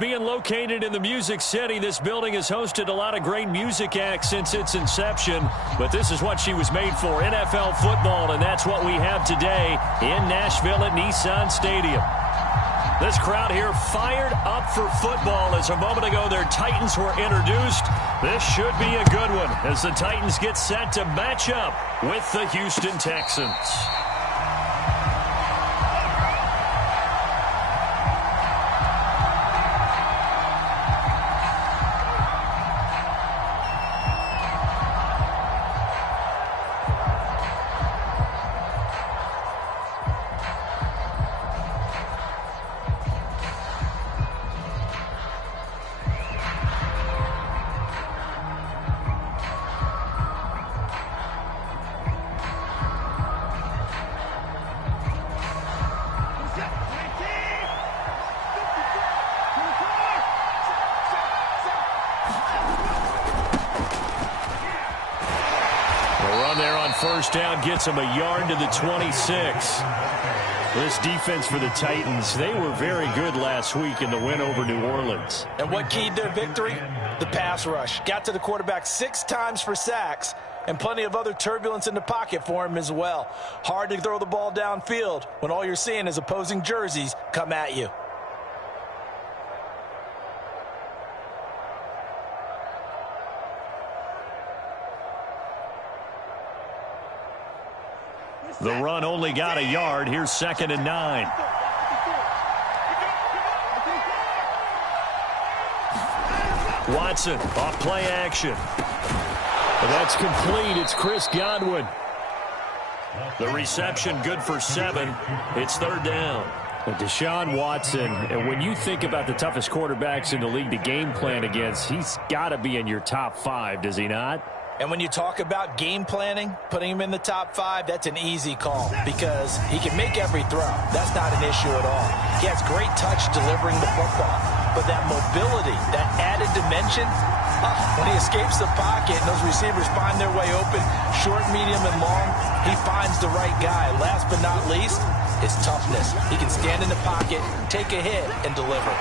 being located in the Music City, this building has hosted a lot of great music acts since its inception. But this is what she was made for, NFL football, and that's what we have today in Nashville at Nissan Stadium. This crowd here fired up for football as a moment ago their Titans were introduced. This should be a good one as the Titans get set to match up with the Houston Texans. First down gets them a yard to the 26. This defense for the Titans, they were very good last week in the win over New Orleans. And what keyed their victory? The pass rush. Got to the quarterback 6 times for sacks and plenty of other turbulence in the pocket for him as well. Hard to throw the ball downfield when all you're seeing is opposing jerseys come at you. The run only got a yard. Here's 2nd and 9. Watson off play action. That's complete. It's Chris Godwin. The reception good for 7. It's 3rd down. Deshaun Watson, and when you think about the toughest quarterbacks in the league to game plan against, he's got to be in your top 5, does he not? And when you talk about game planning, putting him in the top 5, that's an easy call because he can make every throw. That's not an issue at all. He has great touch delivering the football. But that mobility, that added dimension, when he escapes the pocket and those receivers find their way open, short, medium, and long, he finds the right guy. Last but not least, his toughness. He can stand in the pocket, take a hit, and deliver.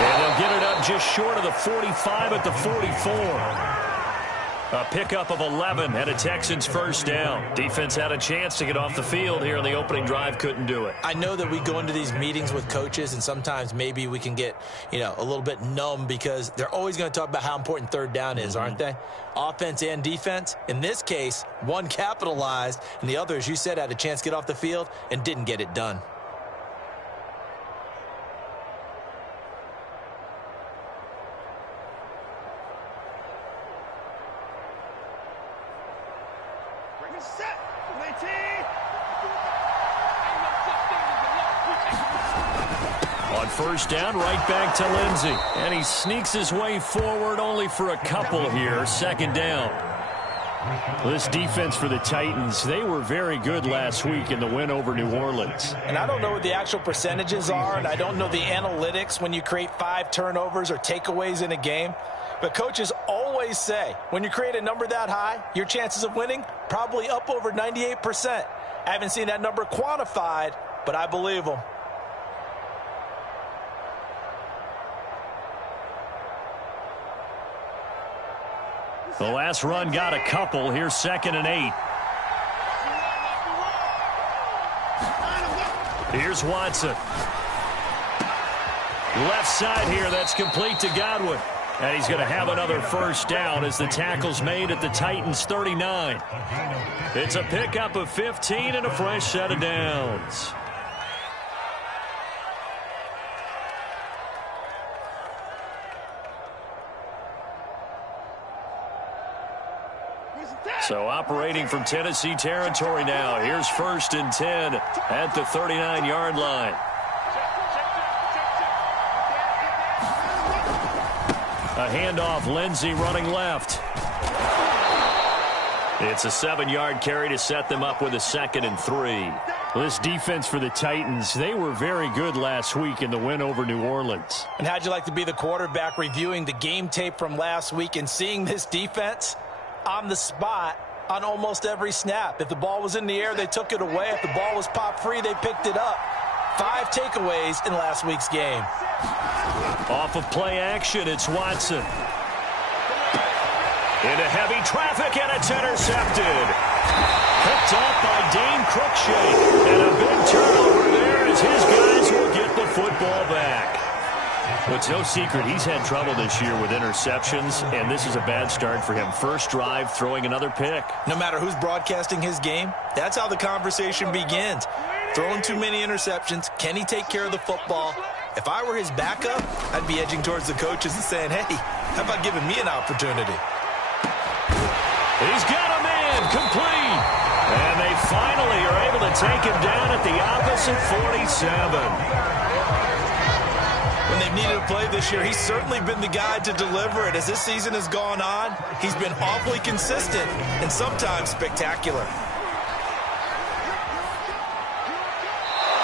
And they'll get it up just short of the 45 at the 44. A pickup of 11 and a Texans first down. Defense had a chance to get off the field here in the opening drive, couldn't do it. I know that we go into these meetings with coaches and sometimes maybe we can get, a little bit numb because they're always going to talk about how important 3rd down is, aren't they? Offense and defense. In this case, one capitalized and the other, as you said, had a chance to get off the field and didn't get it done. On first down, right back to Lindsey. And he sneaks his way forward only for a couple here. 2nd down. This defense for the Titans, they were very good last week in the win over New Orleans. And I don't know what the actual percentages are, and I don't know the analytics when you create 5 turnovers or takeaways in a game. But coaches always say, when you create a number that high, your chances of winning probably up over 98%. I haven't seen that number quantified, but I believe them. The last run got a couple. Here's 2nd and 8. Here's Watson. Left side here. That's complete to Godwin. And he's going to have another first down as the tackle's made at the Titans' 39. It's a pickup of 15 and a fresh set of downs. So operating from Tennessee territory now. Here's 1st and 10 at the 39-yard line. A handoff, Lindsey running left. It's a 7-yard carry to set them up with a 2nd and 3. This defense for the Titans, they were very good last week in the win over New Orleans. And how'd you like to be the quarterback reviewing the game tape from last week and seeing this defense on the spot on almost every snap? If the ball was in the air, they took it away. If the ball was popped free, they picked it up. 5 takeaways in last week's game. Off of play action, it's Watson. Into heavy traffic, and it's intercepted. Picked up by Dane Cruikshank. And a big turnover there as his guys will get the football back. Well, it's no secret he's had trouble this year with interceptions, and this is a bad start for him. First drive, throwing another pick. No matter who's broadcasting his game, that's how the conversation begins. Throwing too many interceptions. Can he take care of the football? If I were his backup, I'd be edging towards the coaches and saying, hey, how about giving me an opportunity? He's got a man complete. And they finally are able to take him down at the opposite 47. When they've needed a play this year, he's certainly been the guy to deliver it. As this season has gone on, he's been awfully consistent and sometimes spectacular.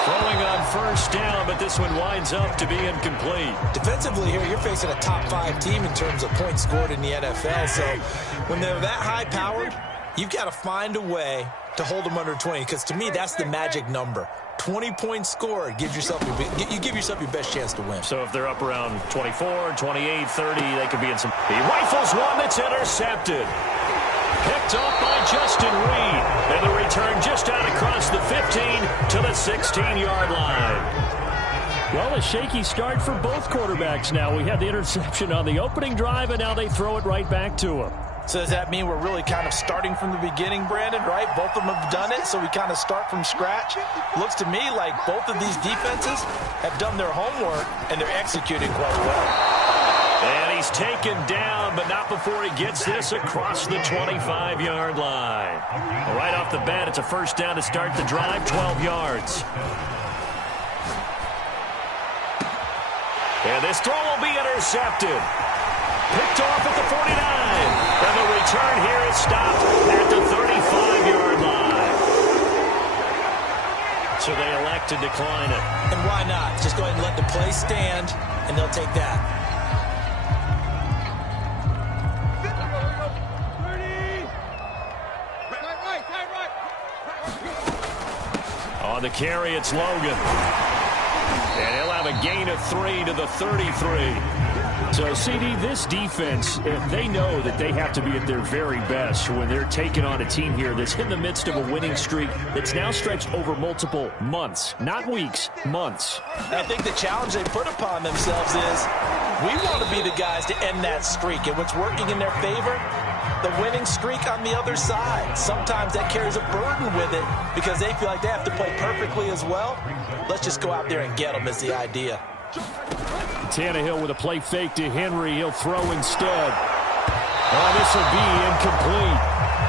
Throwing on first down, but this one winds up to be incomplete. Defensively here, you're facing a top-5 team in terms of points scored in the NFL. So when they're that high-powered, you've got to find a way to hold them under 20, because to me, that's the magic number. 20 points scored, you give yourself your best chance to win. So if they're up around 24, 28, 30, they could be in some... He rifles one that's intercepted. Picked off by Justin Reed. And the return just out across the 15 to the 16-yard line. Well, a shaky start for both quarterbacks now. We had the interception on the opening drive, and now they throw it right back to him. So does that mean we're really kind of starting from the beginning, Brandon, right? Both of them have done it, so we kind of start from scratch. Looks to me like both of these defenses have done their homework, and they're executing quite well. And he's taken down, but not before he gets this across the 25-yard line. Right off the bat, it's a first down to start the drive, 12 yards. And this throw will be intercepted. Picked off at the 49. And the return here is stopped at the 35-yard line. So they elect to decline it. And why not? Just go ahead and let the play stand, and they'll take that. On the carry, it's Logan. And he'll have a gain of 3 to the 33. So, CD, this defense, they know that they have to be at their very best when they're taking on a team here that's in the midst of a winning streak that's now stretched over multiple months, not weeks, months. I think the challenge they put upon themselves is we want to be the guys to end that streak. And what's working in their favor? The winning streak on the other side. Sometimes that carries a burden with it because they feel like they have to play perfectly as well. Let's just go out there and get them is the idea. Tannehill with a play fake to Henry. He'll throw instead. Oh, this will be incomplete.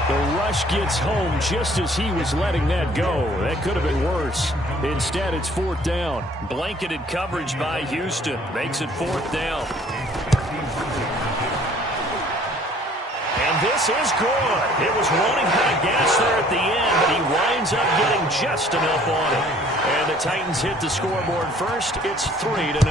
The rush gets home just as he was letting that go. That could have been worse. Instead, it's fourth down. Blanketed coverage by Houston. Makes it fourth down. And this is good. It was running out of gas there at the end, but he winds up getting just enough on it. And the Titans hit the scoreboard first. It's 3-0.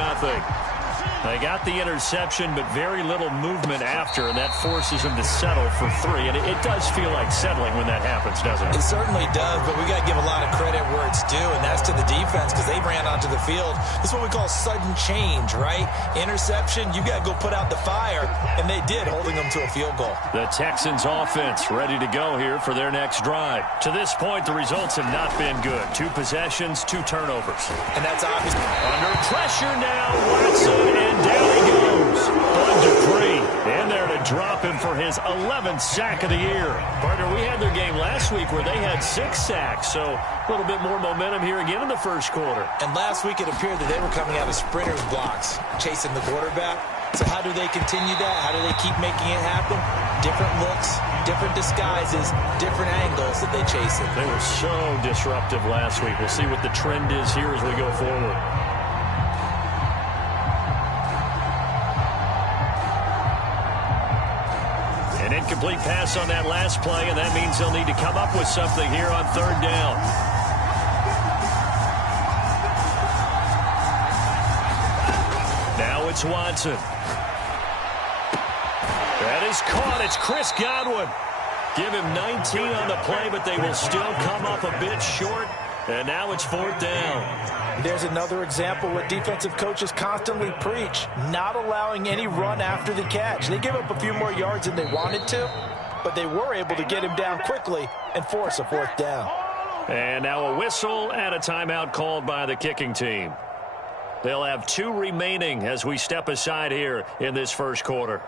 They got the interception, but very little movement after, and that forces them to settle for 3. And it does feel like settling when that happens, doesn't it? It certainly does, but we got to give a lot of credit where it's due, and that's to the defense because they ran onto the field. This is what we call sudden change, right? Interception, you got to go put out the fire, and they did, holding them to a field goal. The Texans offense ready to go here for their next drive. To this point, the results have not been good. 2 possessions, 2 turnovers. And that's obvious. Under pressure now, Watson, and down he goes. Bud Dupree in there to drop him for his 11th sack of the year. Partner, we had their game last week where they had 6 sacks, so a little bit more momentum here again in the first quarter. And last week it appeared that they were coming out of sprinters blocks, chasing the quarterback. So how do they continue that? How do they keep making it happen? Different looks, different disguises, different angles that they chase it. They were so disruptive last week. We'll see what the trend is here as we go forward. An incomplete pass on that last play, and that means they'll need to come up with something here on third down. Now it's Watson. That is caught. It's Chris Godwin. Give him 19 on the play, but they will still come up a bit short. And now it's 4th down. There's another example what defensive coaches constantly preach, not allowing any run after the catch. They give up a few more yards than they wanted to, but they were able to get him down quickly and force a 4th down. And now a whistle and a timeout called by the kicking team. They'll have 2 remaining as we step aside here in this first quarter.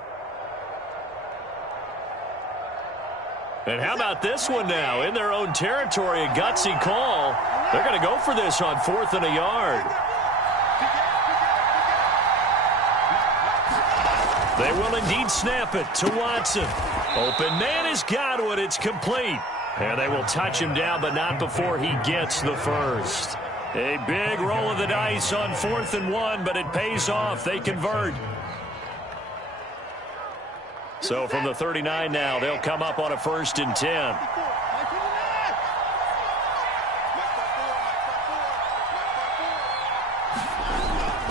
And how about this one now? In their own territory, a gutsy call. They're going to go for this on 4th and a yard. They will indeed snap it to Watson. Open man has got it. It's complete. And they will touch him down, but not before he gets the first. A big roll of the dice on 4th and 1, but it pays off. They convert. So from the 39 now, they'll come up on a 1st and 10.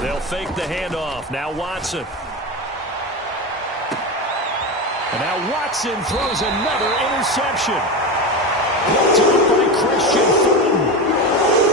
They'll fake the handoff. Now Watson. And now Watson throws another interception. Picked up by Christian Fulton.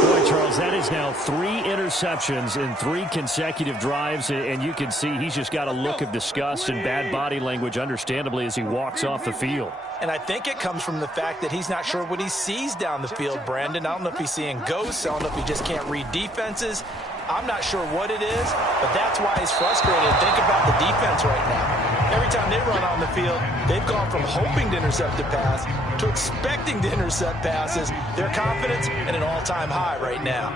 Boy, Charles, that is now 3 interceptions in 3 consecutive drives, and you can see he's just got a look of disgust and bad body language, understandably, as he walks off the field. And I think it comes from the fact that he's not sure what he sees down the field, Brandon. I don't know if he's seeing ghosts. I don't know if he just can't read defenses. I'm not sure what it is, but that's why he's frustrated. Think about the defense right now. Every time they run on the field, they've gone from hoping to intercept a pass to expecting to intercept passes. Their confidence at an all-time high right now.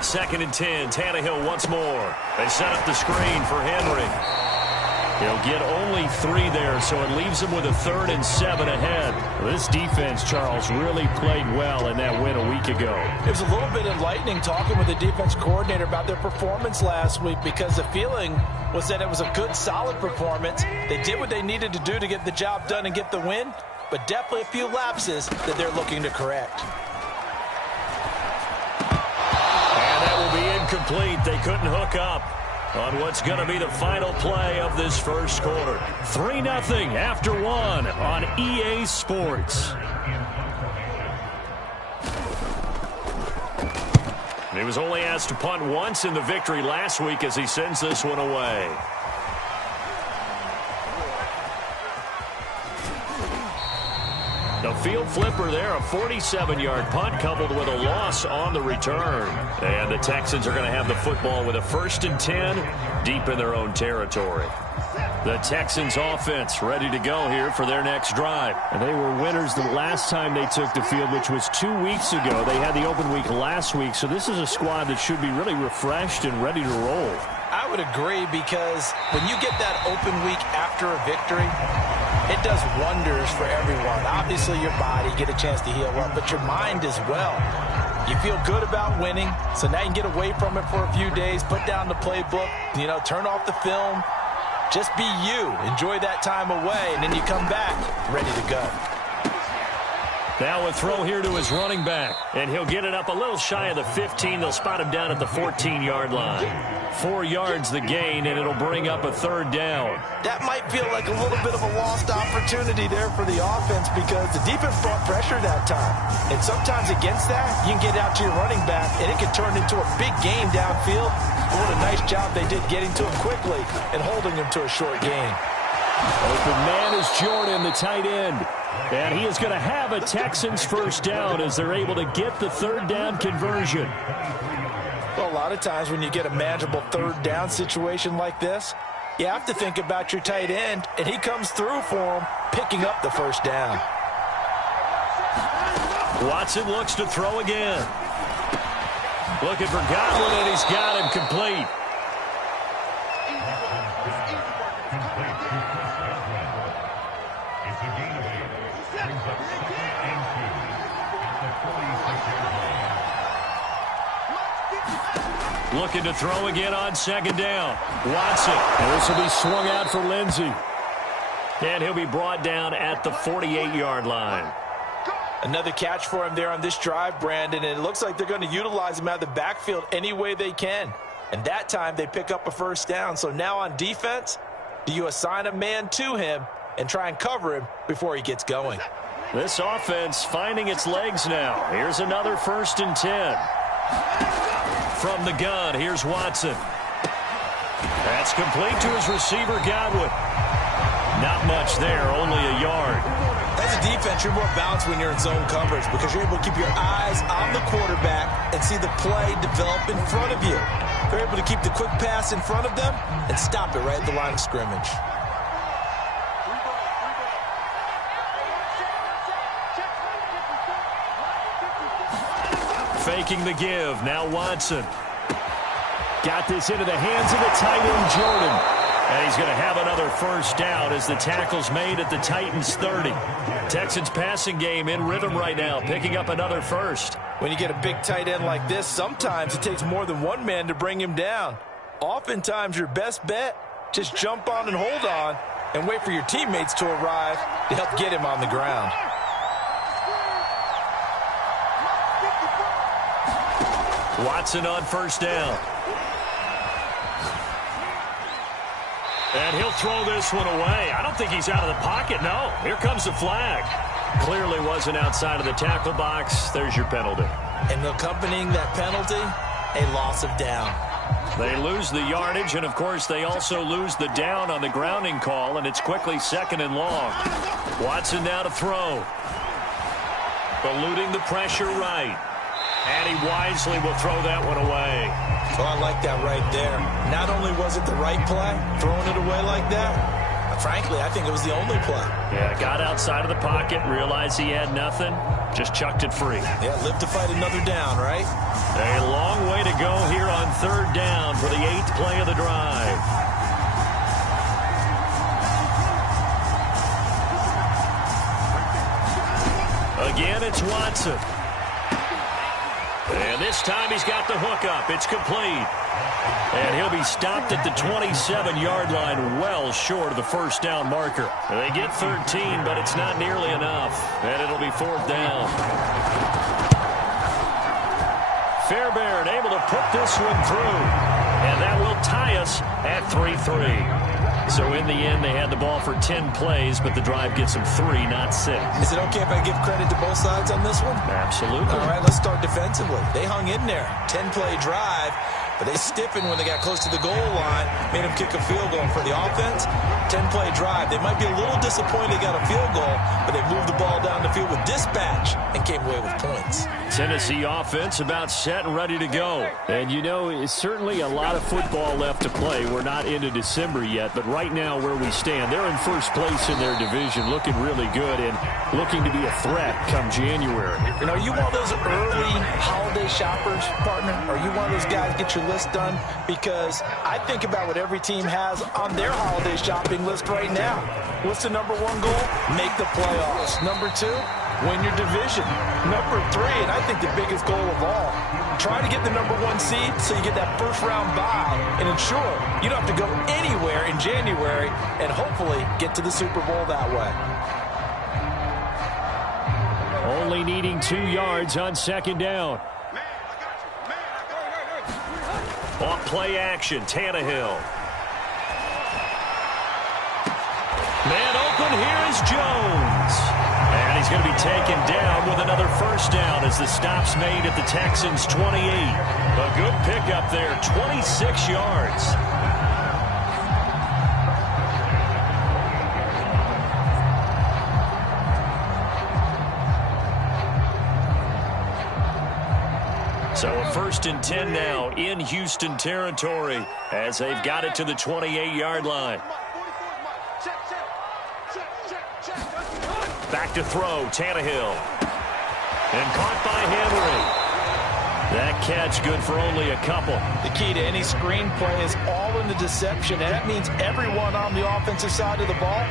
2nd and 10. Tannehill once more. They set up the screen for Henry. He'll get only 3 there, so it leaves him with a 3rd and 7 ahead. This defense, Charles, really played well in that win a week ago. It was a little bit enlightening talking with the defense coordinator about their performance last week, because the feeling was that it was a good, solid performance. They did what they needed to do to get the job done and get the win, but definitely a few lapses that they're looking to correct. And that will be incomplete. They couldn't hook up on what's going to be the final play of this first quarter. 3-0 after 1 on EA Sports. He was only asked to punt once in the victory last week as he sends this one away. A field flipper there, a 47-yard punt coupled with a loss on the return. And the Texans are going to have the football with a 1st and 10 deep in their own territory. The Texans offense ready to go here for their next drive. And they were winners the last time they took the field, which was 2 weeks ago. They had the open week last week, so this is a squad that should be really refreshed and ready to roll. I would agree, because when you get that open week after a victory, it does wonders for everyone. Obviously, your body, get a chance to heal up, but your mind as well. You feel good about winning, so now you can get away from it for a few days, put down the playbook, turn off the film. Just be you. Enjoy that time away, and then you come back ready to go. Now a throw here to his running back, and he'll get it up a little shy of the 15. They'll spot him down at the 14-yard line. 4 yards the gain, and it'll bring up a 3rd down. That might feel like a little bit of a lost opportunity there for the offense, because the defense brought pressure that time. And sometimes against that, you can get out to your running back, and it can turn into a big game downfield. But what a nice job they did getting to him quickly and holding him to a short gain. Open man is Jordan, the tight end. And he is going to have a Texans 1st down as they're able to get the 3rd down conversion. Well, a lot of times when you get a manageable 3rd down situation like this, you have to think about your tight end, and he comes through for him, picking up the 1st down. Watson looks to throw again. Looking for Godwin, and he's got him complete. Looking to throw again on 2nd down. Watson. And this will be swung out for Lindsey. And he'll be brought down at the 48-yard line. Another catch for him there on this drive, Brandon, and it looks like they're going to utilize him out of the backfield any way they can. And that time they pick up a 1st down. So now on defense, do you assign a man to him and try and cover him before he gets going? This offense finding its legs now. Here's another 1st and 10. From the gun, here's Watson. That's complete to his receiver, Godwin. Not much there, only a yard. As a defense, you're more balanced when you're in zone coverage because you're able to keep your eyes on the quarterback and see the play develop in front of you. You're able to keep the quick pass in front of them and stop it right at the line of scrimmage. Faking the give. Now Watson. Got this into the hands of the tight end, Jordan. And he's going to have another 1st down as the tackle's made at the Titans' 30. Texans passing game in rhythm right now, picking up another 1st. When you get a big tight end like this, sometimes it takes more than one man to bring him down. Oftentimes, your best bet, just jump on and hold on and wait for your teammates to arrive to help get him on the ground. Watson on 1st down. And he'll throw this one away. I don't think he's out of the pocket, no. Here comes the flag. Clearly wasn't outside of the tackle box. There's your penalty. And accompanying that penalty, a loss of down. They lose the yardage, and, of course, they also lose the down on the grounding call, and it's quickly 2nd and long. Watson now to throw. Eluding the pressure right. And he wisely will throw that one away. Oh, I like that right there. Not only was it the right play, throwing it away like that, but frankly, I think it was the only play. Yeah, got outside of the pocket, realized he had nothing, just chucked it free. Yeah, live to fight another down, right? A long way to go here on 3rd down for the 8th play of the drive. Again, it's Watson. And this time he's got the hook up. It's complete. And he'll be stopped at the 27-yard line, well short of the 1st down marker. They get 13, but it's not nearly enough. And it'll be 4th down. Fairbairn able to put this one through. And that will tie us at 3-3. So in the end, they had the ball for 10 plays, but the drive gets them 3, not 6. Is it okay if I give credit to both sides on this one? Absolutely. All right, let's start defensively. They hung in there. 10-play drive, but they stiffened when they got close to the goal line, made them kick a field goal. For the offense, 10-play drive. They might be a little disappointed they got a field goal, but they moved the ball down the field with dispatch and came away with points. Tennessee offense about set and ready to go. And, you know, it's certainly a lot of football left to play. We're not into December yet, but right now where we stand, they're in 1st place in their division, looking really good and looking to be a threat come January. You know, are you one of those early holiday shoppers, partner? Are you one of those guys get your list done? Because I think about what every team has on their holiday shopping list right now. What's the number 1 goal? Make the playoffs. Number 2, win your division. Number 3, and I think the biggest goal of all, try to get the number 1 seed so you get that 1st round bye and ensure you don't have to go anywhere in January and hopefully get to the Super Bowl that way. Only needing 2 yards on 2nd down. Off play action, Tannehill. Man open, here is Jones. And he's going to be taken down with another 1st down as the stop's made at the Texans' 28. A good pickup there, 26 yards. So a 1st and 10 now in Houston territory as they've got it to the 28-yard line. Back to throw, Tannehill. And caught by Henry. That catch good for only a couple. The key to any screenplay is all in the deception, and that means everyone on the offensive side of the ball.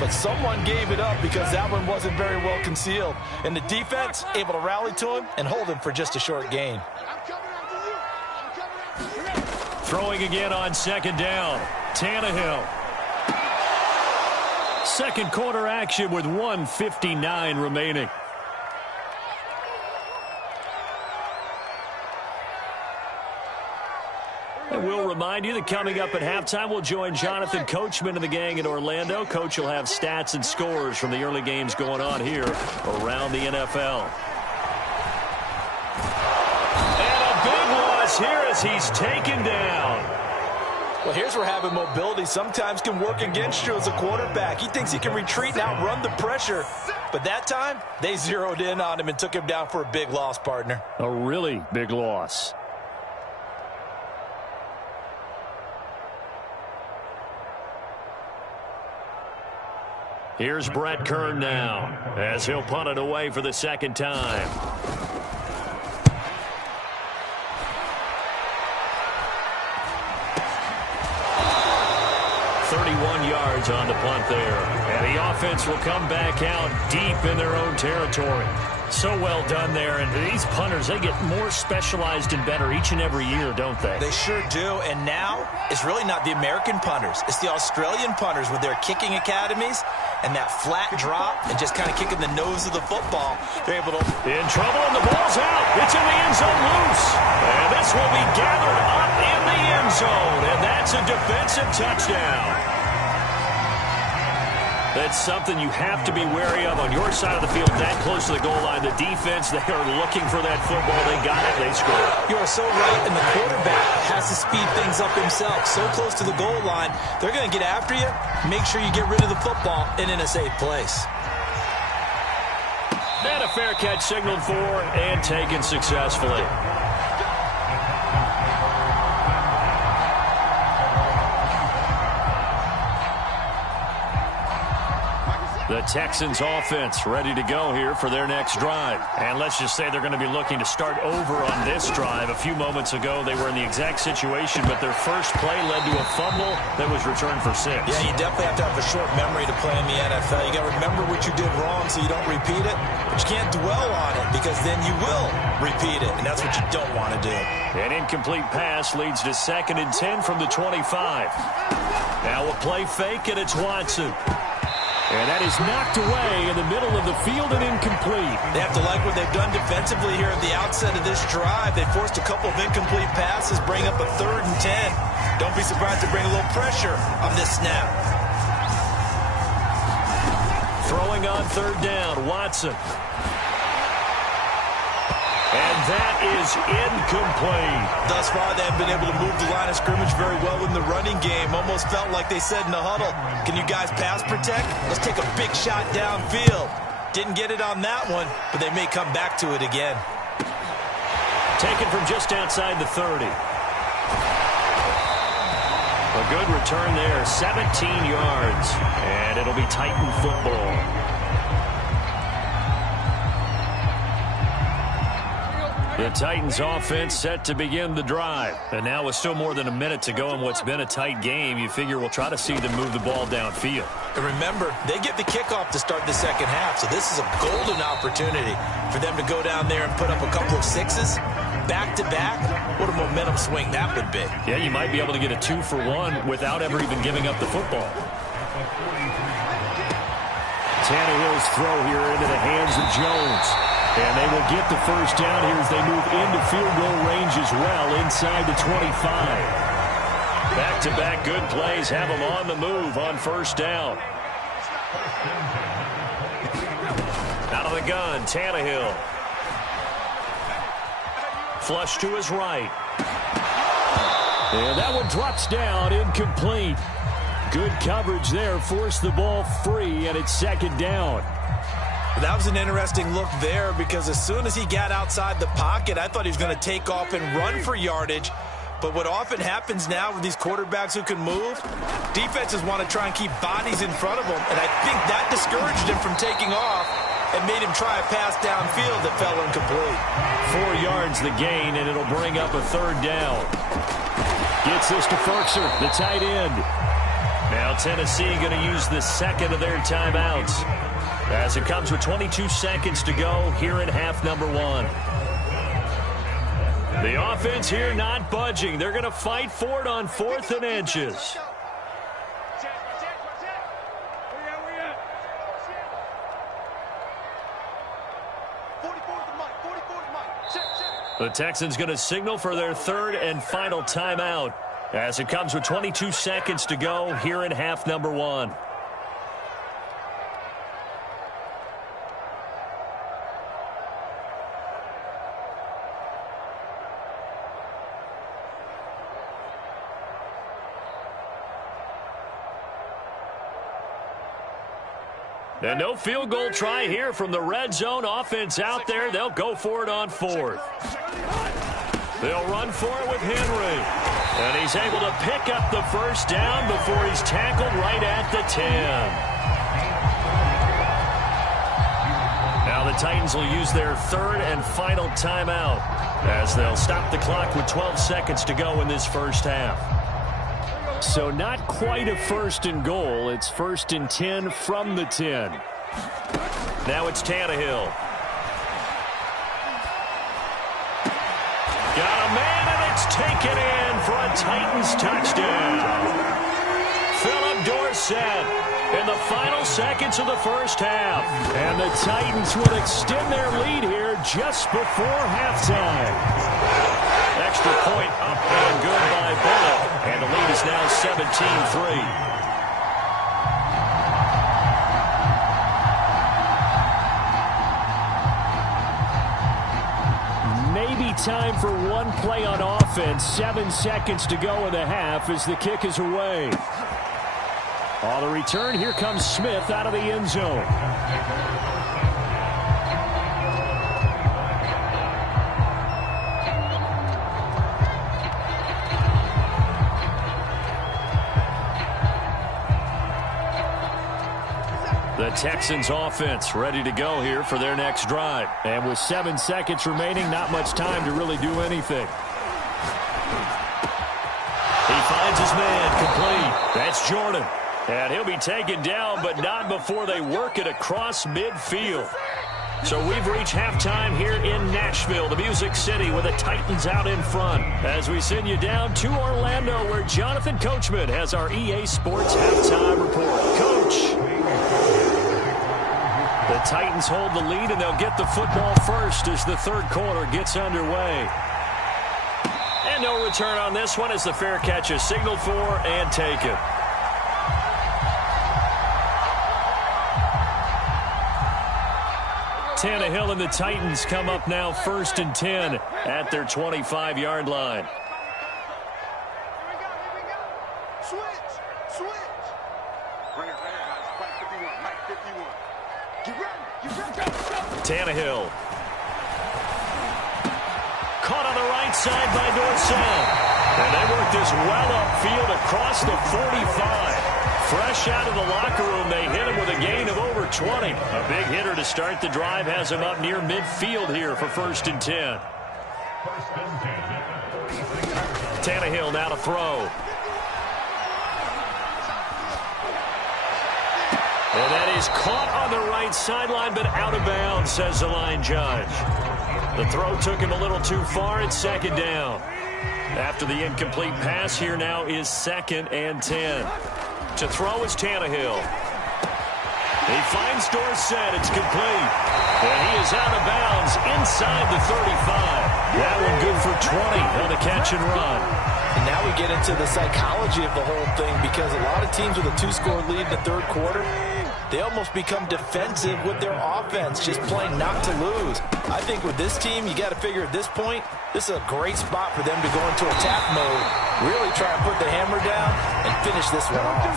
But someone gave it up because that one wasn't very well concealed. And the defense able to rally to him and hold him for just a short gain. Throwing again on 2nd down. Tannehill. 2nd quarter action with 1:59 remaining. And we'll remind you that coming up at halftime, we'll join Jonathan Coachman and the gang in Orlando. Coach will have stats and scores from the early games going on here around the NFL. And a big loss here as he's taken down. Well, here's where having mobility sometimes can work against you as a quarterback. He thinks he can retreat and outrun the pressure. But that time, they zeroed in on him and took him down for a big loss, partner. A really big loss. Here's Brett Kern now as he'll punt it away for the second time. 31 yards on the punt there. And the offense will come back out deep in their own territory. So well done there. And these punters, they get more specialized and better each and every year, don't they? They sure do. And now it's really not the American punters. It's the Australian punters with their kicking academies and that flat drop and just kind of kicking the nose of the football. They're able to... In trouble, and the ball's out. It's in the end zone loose. And this will be gathered up in the end zone. And that's a defensive touchdown. That's something you have to be wary of on your side of the field, that close to the goal line. The defense, they are looking for that football. They got it. They scored. You are so right, and the quarterback has to speed things up himself. So close to the goal line, they're going to get after you. Make sure you get rid of the football and in a safe place. And a fair catch signaled for and taken successfully. The Texans offense ready to go here for their next drive. And let's just say they're going to be looking to start over on this drive. A few moments ago, they were in the exact situation, but their first play led to a fumble that was returned for 6. Yeah, you definitely have to have a short memory to play in the NFL. You got to remember what you did wrong so you don't repeat it, but you can't dwell on it because then you will repeat it, and that's what you don't want to do. An incomplete pass leads to 2nd and 10 from the 25. Now a play fake, and it's Watson. And that is knocked away in the middle of the field and incomplete. They have to like what they've done defensively here at the outset of this drive. They forced a couple of incomplete passes, bring up a 3rd and 10. Don't be surprised to bring a little pressure on this snap. Throwing on 3rd down, Watson. And that is incomplete. Thus far, they have been able to move the line of scrimmage very well in the running game. Almost felt like they said in the huddle, can you guys pass protect? Let's take a big shot downfield. Didn't get it on that one, but they may come back to it again. Taken from just outside the 30. A good return there, 17 yards. And it'll be Titan football. The Titans offense set to begin the drive. And now with still more than a minute to go in what's been a tight game, you figure we'll try to see them move the ball downfield. And remember, they get the kickoff to start the second half, so this is a golden opportunity for them to go down there and put up a couple of 6s back-to-back. What a momentum swing that would be. Yeah, you might be able to get a 2-for-1 without ever even giving up the football. Tannehill's throw here into the hands of Jones. And they will get the first down here as they move into field goal range as well, inside the 25. Back-to-back good plays have them on the move on first down. Out of the gun, Tannehill. Flush to his right. And that one drops down, incomplete. Good coverage there, forced the ball free, and it's 2nd down. That was an interesting look there because as soon as he got outside the pocket, I thought he was going to take off and run for yardage. But what often happens now with these quarterbacks who can move, defenses want to try and keep bodies in front of them. And I think that discouraged him from taking off and made him try a pass downfield that fell incomplete. 4 yards the gain, and it'll bring up a 3rd down. Gets this to Ferkser, the tight end. Now Tennessee going to use the 2nd of their timeouts, as it comes with 22 seconds to go here in half number 1. The offense here not budging. They're going to fight for it on 4th and inches. The Texans going to signal for their third and final timeout as it comes with 22 seconds to go here in half number 1. And no field goal try here from the red zone. Offense out there. They'll go for it on 4th. They'll run for it with Henry. And he's able to pick up the first down before he's tackled right at the 10. Now the Titans will use their third and final timeout as they'll stop the clock with 12 seconds to go in this first half. So not quite a first and goal. It's 1st and 10 from the 10. Now it's Tannehill. Got a man, and it's taken in for a Titans touchdown. Philip Dorsett in the final seconds of the first half. And the Titans will extend their lead here just before halftime. Extra point up and good by Bullock. And the lead is now 17-3. Maybe time for one play on offense. 7 seconds to go in the half as the kick is away. On the return, here comes Smith out of the end zone. The Texans offense ready to go here for their next drive. And with 7 seconds remaining, not much time to really do anything. He finds his man complete. That's Jordan. And he'll be taken down, but not before they work it across midfield. So we've reached halftime here in Nashville, the Music City, with the Titans out in front. As we send you down to Orlando, where Jonathan Coachman has our EA Sports halftime report. Coach. The Titans hold the lead, and they'll get the football first as the third quarter gets underway. And no return on this one as the fair catch is signaled for and taken. Tannehill and the Titans come up now 1st and 10 at their 25-yard line. Tannehill. Caught on the right side by Dorsett. And they work this well upfield across the 45. Fresh out of the locker room, they hit him with a gain of over 20. A big hitter to start the drive has him up near midfield here for 1st and 10. Tannehill now to throw. And that is caught on the right sideline, but out of bounds, says the line judge. The throw took him a little too far. It's 2nd down. After the incomplete pass, here now is 2nd and 10. To throw is Tannehill. He finds Dorsett. It's complete. And he is out of bounds inside the 35. That one good for 20 on the catch and run. And now we get into the psychology of the whole thing, because a lot of teams with a 2-score lead in the third quarter, they almost become defensive with their offense, just playing not to lose. I think with this team, you got to figure at this point, this is a great spot for them to go into attack mode, really try and put the hammer down and finish this one off.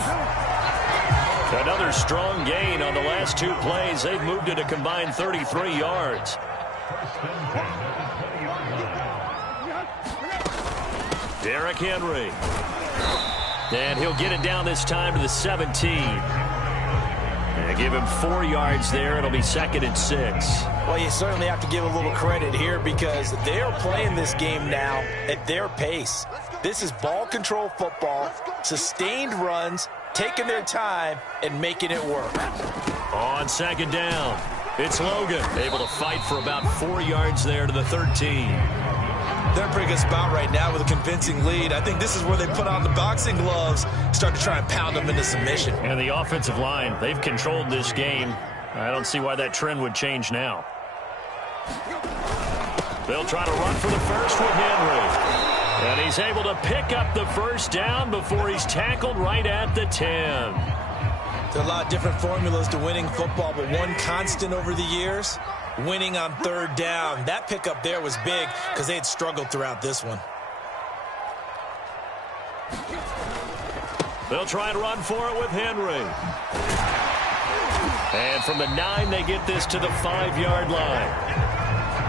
Another strong gain on the last 2 plays. They've moved it a combined 33 yards. Derrick Henry. And he'll get it down this time to the 17. And give him 4 yards there. It'll be 2nd and 6. Well, you certainly have to give a little credit here, because they're playing this game now at their pace. This is ball control football, sustained runs, taking their time and making it work. On 2nd down, it's Logan, able to fight for about 4 yards there to the 13. They're in a pretty good spot right now with a convincing lead. I think this is where they put on the boxing gloves, start to try and pound them into submission. And the offensive line, they've controlled this game. I don't see why that trend would change now. They'll try to run for the first with Henry. And he's able to pick up the first down before he's tackled right at the 10. There are a lot of different formulas to winning football, but one constant over the years, winning on third down. That pickup there was big because they had struggled throughout this one. They'll try to run for it with Henry. And from the 9, they get this to the 5-yard line.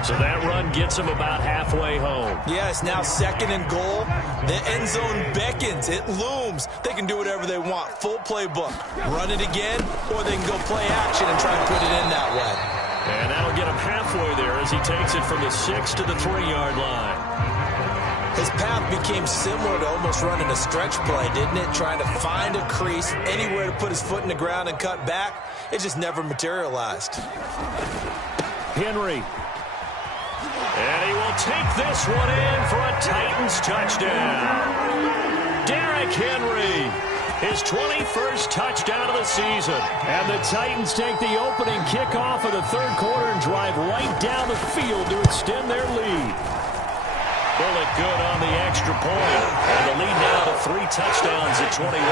So that run gets them about halfway home. Yeah, it's now 2nd and goal. The end zone beckons. It looms. They can do whatever they want. Full playbook. Run it again, or they can go play action and try and put it in that way. And that'll get him halfway there as he takes it from the 6 to the 3-yard line. His path became similar to almost running a stretch play, didn't it? Trying to find a crease, anywhere to put his foot in the ground and cut back. It just never materialized. Henry. And he will take this one in for a Titans touchdown. Derrick Henry, his 21st touchdown of the season. And the Titans take the opening kickoff of the third quarter and drive right down the field to extend their lead. Bullock good on the extra point. And the lead now to 3 touchdowns at 21.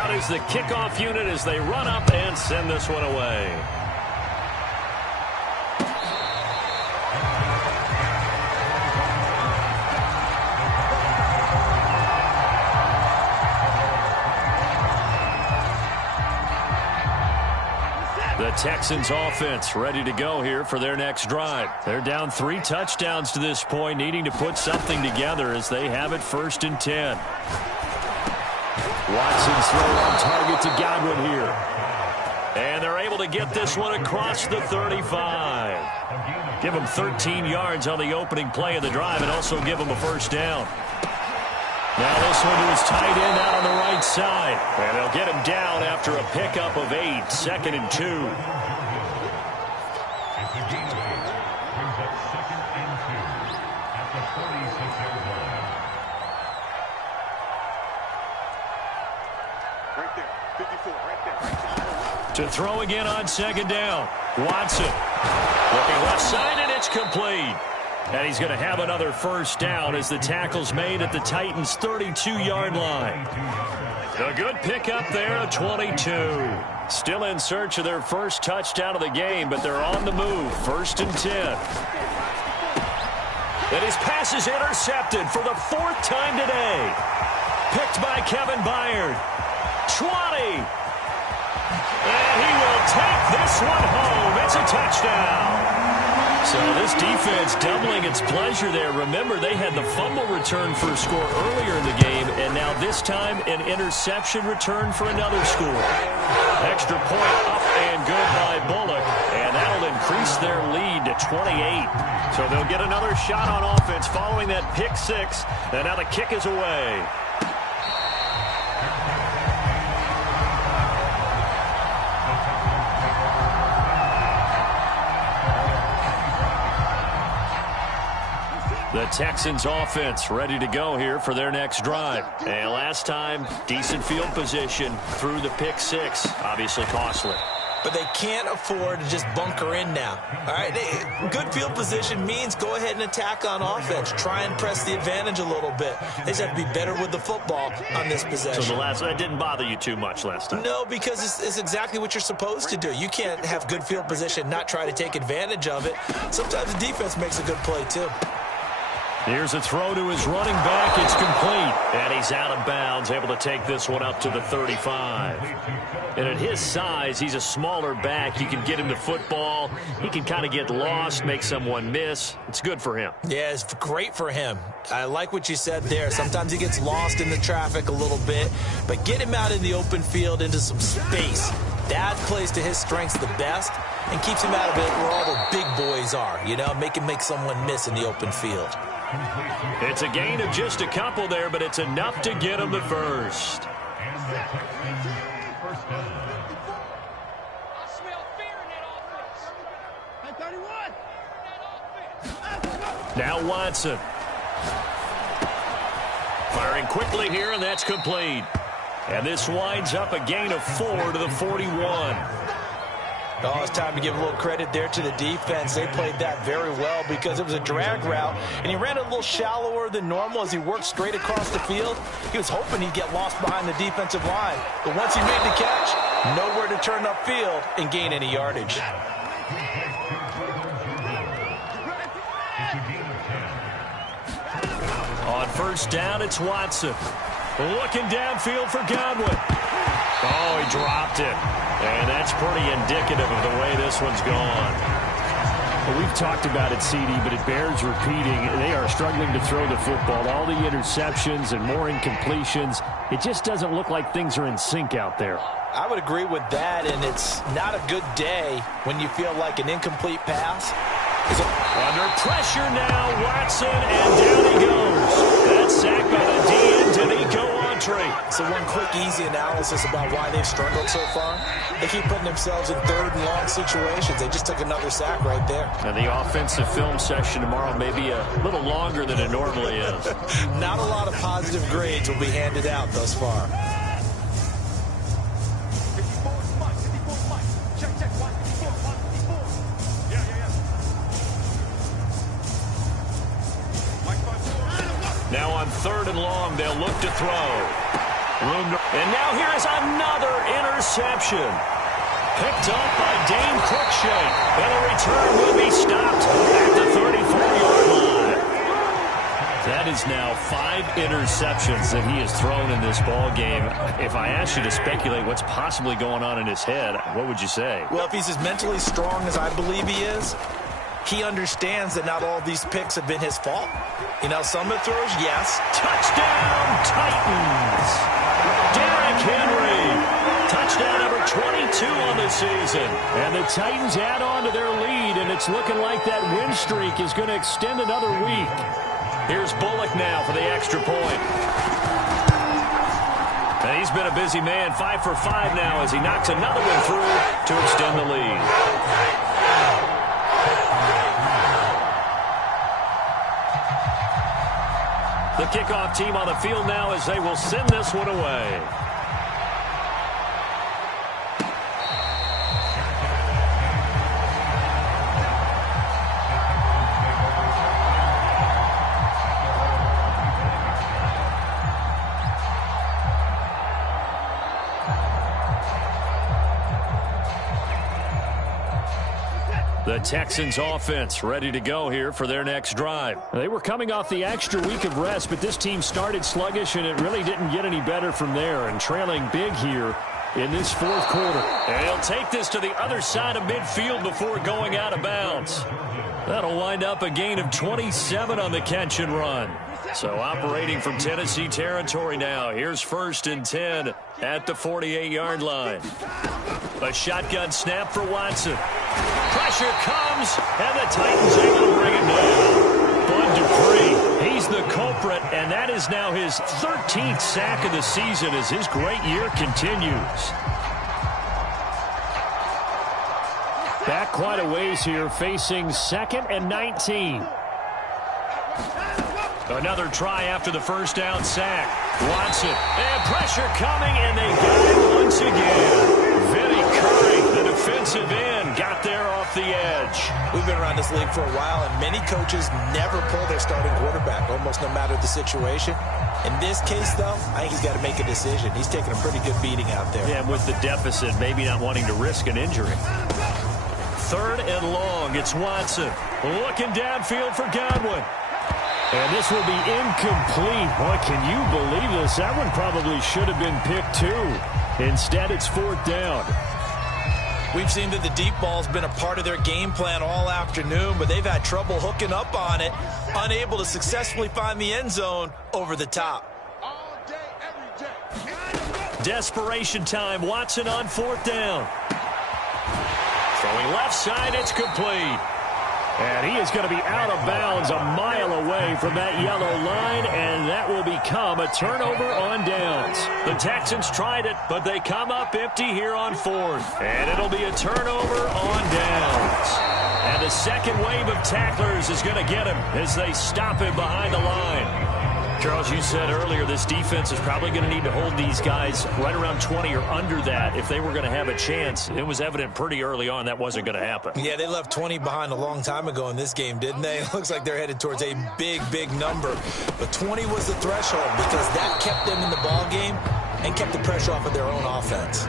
Out is the kickoff unit as they run up and send this one away. The Texans offense ready to go here for their next drive. They're down 3 touchdowns to this point, needing to put something together as they have it 1st and 10. Watson's throw on target to Godwin here. And they're able to get this one across the 35. Give them 13 yards on the opening play of the drive and also give them a first down. Now this one to his tight end out on the right side. And they'll get him down after a pickup of 8, 2nd and 2. To throw again on 2nd down. Watson looking left side, and it's complete. And he's going to have another first down as the tackle's made at the Titans' 32-yard line. A good pickup there at 22. Still in search of their first touchdown of the game, but they're on the move. 1st and 10. And his pass is intercepted for the 4th time today. Picked by Kevin Byard. 20. And he will take this one home. It's a touchdown. So this defense doubling its pleasure there. Remember, they had the fumble return for a score earlier in the game, and now this time an interception return for another score. Extra point up and good by Bullock, and that'll increase their lead to 28. So they'll get another shot on offense following that pick 6, and now the kick is away. The Texans offense ready to go here for their next drive. And last time, decent field position through the pick 6. Obviously costly. But they can't afford to just bunker in now. All right, good field position means go ahead and attack on offense. Try and press the advantage a little bit. They just have to be better with the football on this possession. So that didn't bother you too much last time? No, because it's exactly what you're supposed to do. You can't have good field position, not try to take advantage of it. Sometimes the defense makes a good play too. Here's a throw to his running back. It's complete. And he's out of bounds, able to take this one up to the 35. And at his size, he's a smaller back. You can get him to football. He can kind of get lost, make someone miss. It's good for him. Yeah, it's great for him. I like what you said there. Sometimes he gets lost in the traffic a little bit. But get him out in the open field into some space. That plays to his strengths the best and keeps him out of it where all the big boys are. You know, make someone miss in the open field. It's a gain of just a couple there, but it's enough to get him the first. Now Watson. Firing quickly here, and that's complete. And this winds up a gain of 4 to the 41. Oh, it's time to give a little credit there to the defense. They played that very well because it was a drag route, and he ran a little shallower than normal as he worked straight across the field. He was hoping he'd get lost behind the defensive line, but once he made the catch, nowhere to turn upfield and gain any yardage. On first down, it's Watson. Looking downfield for Godwin. Oh, he dropped it. And that's pretty indicative of the way this one's gone. Well, we've talked about it, CD, but it bears repeating. They are struggling to throw the football. All the interceptions and more incompletions. It just doesn't look like things are in sync out there. I would agree with that, and it's not a good day when you feel like an incomplete pass. Under pressure now, Watson, and down he goes. That's sacked by the D-end, Danico Autry. So one quick, easy analysis about why they've struggled so far. They keep putting themselves in third and long situations. They just took another sack right there. And the offensive film session tomorrow may be a little longer than it normally is. Not a lot of positive grades will be handed out thus far. Now on third and long, they'll look to throw. And now here is another interception. Picked up by Dane Cruikshank. And the return will be stopped at the 34-yard line. That is now 5 interceptions that he has thrown in this ball game. If I asked you to speculate what's possibly going on in his head, what would you say? Well, if he's as mentally strong as I believe he is, he understands that not all these picks have been his fault. You know, some of the throws, yes. Touchdown, Titans! Derrick Henry. Touchdown number 22 on the season. And the Titans add on to their lead, and it's looking like that win streak is going to extend another week. Here's Bullock now for the extra point. And he's been a busy man, 5 for 5 now as he knocks another one through to extend the lead. The kickoff team on the field now as they will send this one away. The Texans offense ready to go here for their next drive. They were coming off the extra week of rest, but this team started sluggish, and it really didn't get any better from there, and trailing big here in this fourth quarter. And he'll take this to the other side of midfield before going out of bounds. That'll wind up a gain of 27 on the catch and run. So operating from Tennessee territory now. Here's first and 10 at the 48-yard line. A shotgun snap for Watson. Pressure comes, and the Titans able to bring it down. Bud Dupree, he's the culprit, and that is now his 13th sack of the season as his great year continues. Back quite a ways here, facing 2nd and 19. Another try after the first down sack. Watson, and pressure coming, and they got it once again. Vinny Curry, the defensive end, got there off the edge. We've been around this league for a while, and many coaches never pull their starting quarterback, almost no matter the situation. In this case, though, I think he's got to make a decision. He's taking a pretty good beating out there. Yeah, and with the deficit, maybe not wanting to risk an injury. Third and long, it's Watson. Looking downfield for Godwin. And this will be incomplete. Boy, can you believe this? That one probably should have been picked too. Instead, it's 4th down. We've seen that the deep ball's been a part of their game plan all afternoon, but they've had trouble hooking up on it, unable to successfully find the end zone over the top. Desperation time. Watson on 4th down. Throwing left side, it's complete. And he is going to be out of bounds a mile away from that yellow line, and that will become a turnover on downs. The Texans tried it, but they come up empty here on 4th. And it'll be a turnover on downs. And the second wave of tacklers is going to get him as they stop him behind the line. Charles, you said earlier this defense is probably going to need to hold these guys right around 20 or under that if they were going to have a chance. It was evident pretty early on that wasn't going to happen. Yeah, they left 20 behind a long time ago in this game, didn't they? It looks like they're headed towards a big, big number. But 20 was the threshold because that kept them in the ball game and kept the pressure off of their own offense.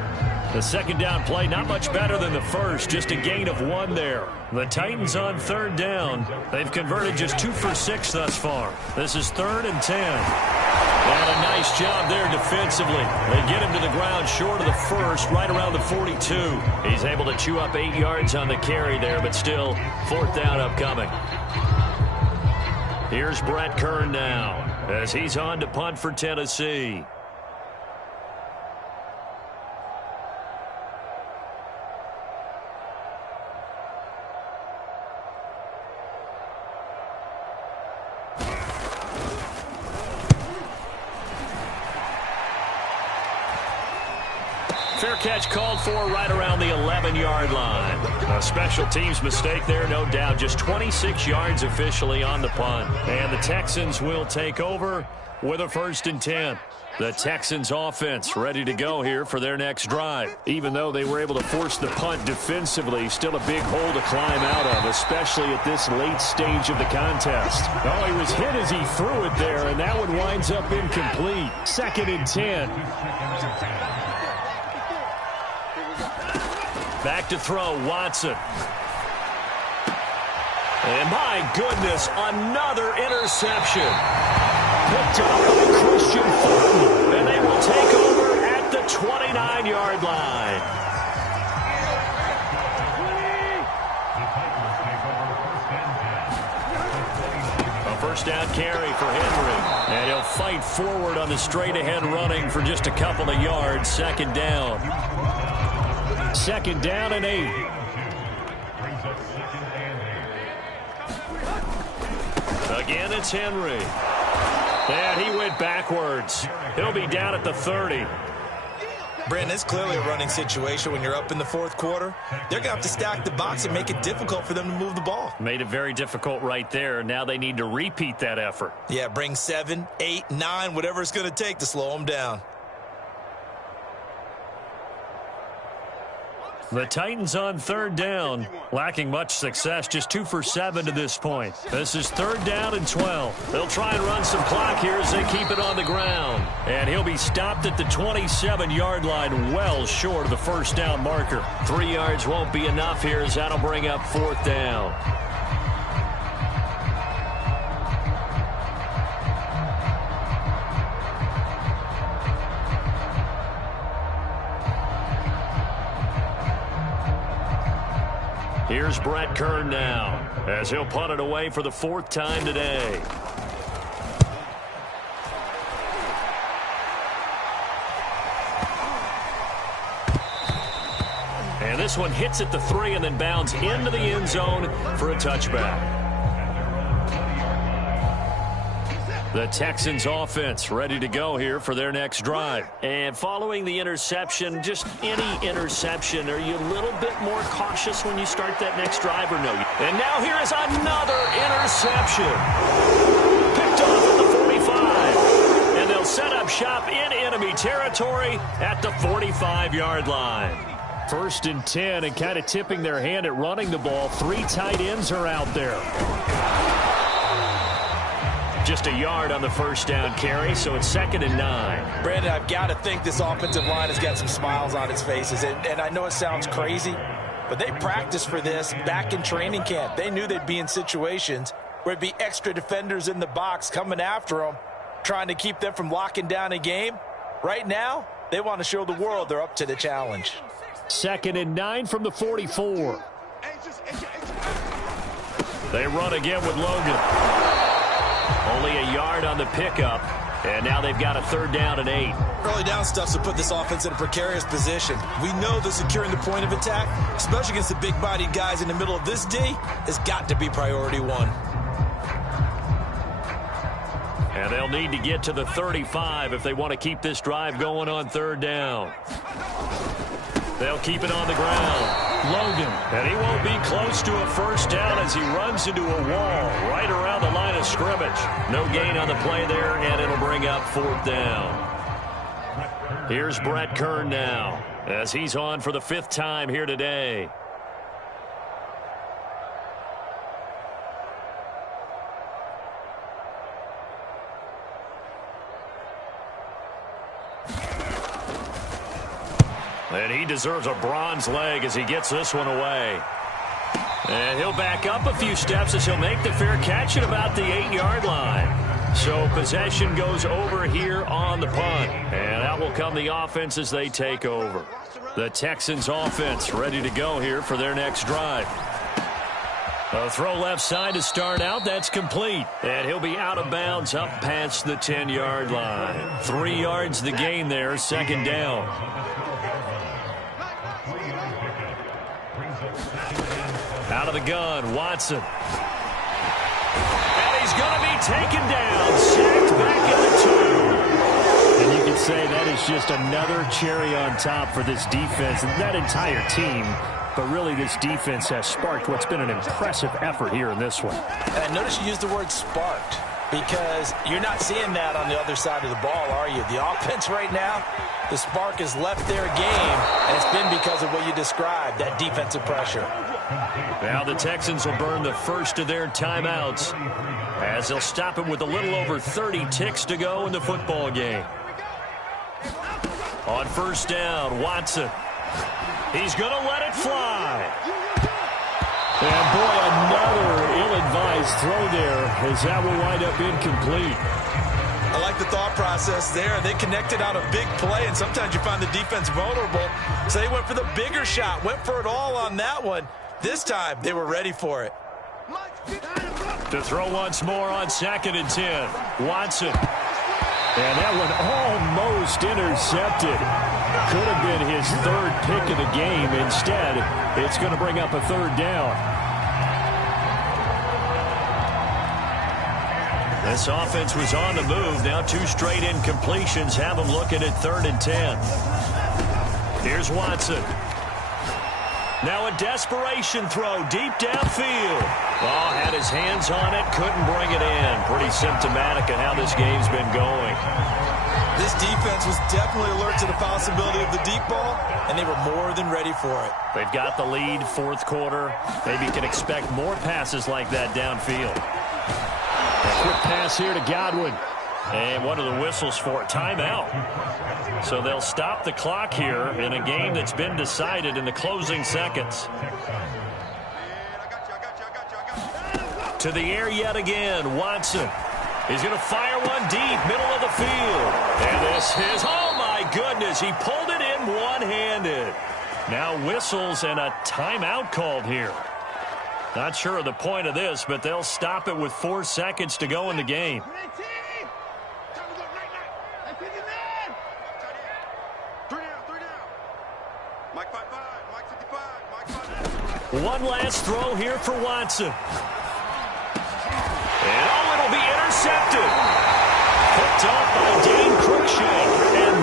The second down play, not much better than the first, just a gain of 1 there. The Titans on third down. They've converted just 2 for 6 thus far. This is 3rd and 10. And a nice job there defensively. They get him to the ground short of the first, right around the 42. He's able to chew up 8 yards on the carry there, but still 4th down upcoming. Here's Brett Kern now as he's on to punt for Tennessee. Fair catch called for right around the 11-yard line. A special teams mistake there, no doubt. Just 26 yards officially on the punt. And the Texans will take over with a 1st and 10. The Texans offense ready to go here for their next drive. Even though they were able to force the punt defensively, still a big hole to climb out of, especially at this late stage of the contest. Oh, he was hit as he threw it there, and that one winds up incomplete. 2nd and 10. Back to throw, Watson. And my goodness, another interception. Picked up by Christian Fulton. And they will take over at the 29-yard line. A 1st down carry for Henry. And he'll fight forward on the straight-ahead running for just a couple of yards. 2nd down. 2nd down and 8. Again, it's Henry. And he went backwards. He'll be down at the 30. Brandon, it's clearly a running situation when you're up in the 4th quarter. They're going to have to stack the box and make it difficult for them to move the ball. Made it very difficult right there. Now they need to repeat that effort. Yeah, bring 7, 8, 9, whatever it's going to take to slow them down. The Titans on 3rd down, lacking much success, just 2 for 7 to this point. This is 3rd down and 12. They'll try and run some clock here as they keep it on the ground. And he'll be stopped at the 27-yard line, well short of the 1st down marker. 3 yards won't be enough here as that'll bring up 4th down. Here's Brett Kern now as he'll punt it away for the 4th time today. And this one hits at the 3 and then bounds into the end zone for a touchback. The Texans offense ready to go here for their next drive. And following the interception, just any interception, are you a little bit more cautious when you start that next drive or no? And now here is another interception. Picked off at the 45. And they'll set up shop in enemy territory at the 45-yard line. 1st and 10 and kind of tipping their hand at running the ball. 3 tight ends are out there. Just a yard on the 1st down carry, so it's 2nd and 9. Brandon, I've got to think this offensive line has got some smiles on its faces. And I know it sounds crazy, but they practiced for this back in training camp. They knew they'd be in situations where it'd be extra defenders in the box coming after them, trying to keep them from locking down a game. Right now, they want to show the world they're up to the challenge. 2nd and 9 from the 44. They run again with Logan. Only a yard on the pickup, and now they've got a 3rd down and 8. Early down stuff to put this offense in a precarious position. We know that securing the point of attack, especially against the big-bodied guys in the middle of this D, has got to be priority 1. And they'll need to get to the 35 if they want to keep this drive going on 3rd down. They'll keep it on the ground. Logan. And he won't be close to a first down as he runs into a wall right around the line of scrimmage. No gain on the play there, and it'll bring up 4th down. Here's Brett Kern now as he's on for the 5th time here today. And he deserves a bronze leg as he gets this one away. And he'll back up a few steps as he'll make the fair catch at about the 8-yard line. So possession goes over here on the punt. And out will come the offense as they take over. The Texans offense ready to go here for their next drive. A throw left side to start out. That's complete. And he'll be out of bounds up past the 10-yard line. 3 yards the gain there, 2nd down. Out of the gun, Watson. And he's going to be taken down. Sacked back at the 2. And you can say that is just another cherry on top for this defense and that entire team. But really, this defense has sparked what's been an impressive effort here in this one. And I notice you used the word sparked because you're not seeing that on the other side of the ball, are you? The offense right now, the spark has left their game, and it's been because of what you described, that defensive pressure. Now the Texans will burn the first of their timeouts as they'll stop it with a little over 30 ticks to go in the football game. On 1st down, Watson. He's going to let it fly. And boy, another ill-advised throw there as that will wind up incomplete. I like the thought process there. They connected on a big play, and sometimes you find the defense vulnerable. So they went for the bigger shot, went for it all on that one. This time, they were ready for it. To throw once more on 2nd and 10. Watson. And that one almost intercepted. Could have been his 3rd pick of the game. Instead, it's going to bring up a 3rd down. This offense was on the move. Now 2 straight incompletions have them looking at 3rd and 10. Here's Watson. Now a desperation throw deep downfield. Oh, had his hands on it, couldn't bring it in. Pretty symptomatic of how this game's been going. This defense was definitely alert to the possibility of the deep ball, and they were more than ready for it. They've got the lead, 4th quarter. Maybe can expect more passes like that downfield. A quick pass here to Godwin. And what are the whistles for? Timeout. So they'll stop the clock here in a game that's been decided in the closing seconds. To the air yet again, Watson. He's going to fire one deep, middle of the field. And this is, oh my goodness, he pulled it in one-handed. Now whistles and a timeout called here. Not sure of the point of this, but they'll stop it with 4 seconds to go in the game. One last throw here for Watson. And oh, it'll be intercepted. Picked off by Dane Cruikshank. And